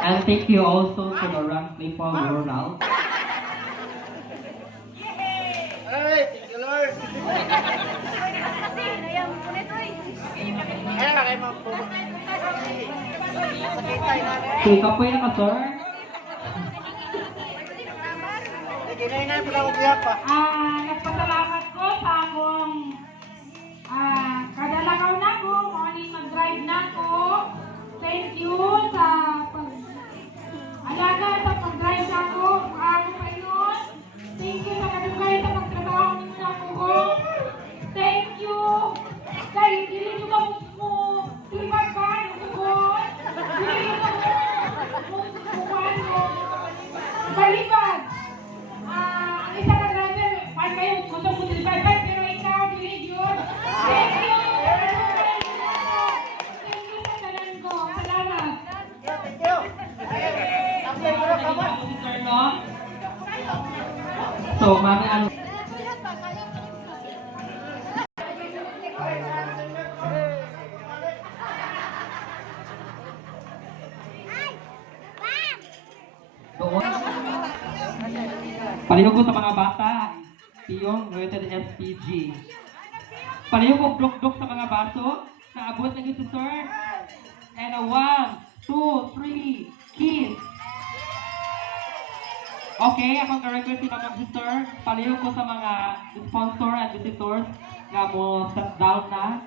And thank you also to the rank people Ronald. Alright, thank you Lord. Kaya kayo sakitay namin. Okay, kapoy na ka, sir. Kinainay mo lang ako kaya pa. Nagpasalamat ko sa akong kadalakaw na ko, morning mag-drive na ko. Thank you sa alaga sa pag-drive na ko. Ako pa yun. Thank you sa kadugay sa pagtrabaho ninyo na ko. Thank you. Dahil hindi nyo ka mo silipag ka, nagsugot. Hindi nyo ka mo susukuan mo. Balibag. Ang isa ka driver, pag kayo gusto mo silipag, pero ikaw, hindi yun. Thank you. Thank you sa talan ko. Salamat. Thank you. After mo lang kamo. Sir, no? So, mami, ano? Palihog ko sa mga bata, Piyong rated SPG. Palihog ko blok-blok sa mga baso, naabot na si sir. And a 1, 2, 3, kiss. Okay, akong ka-request si Mama Sister, palihog ko sa mga sponsor and visitors nga mo set down na.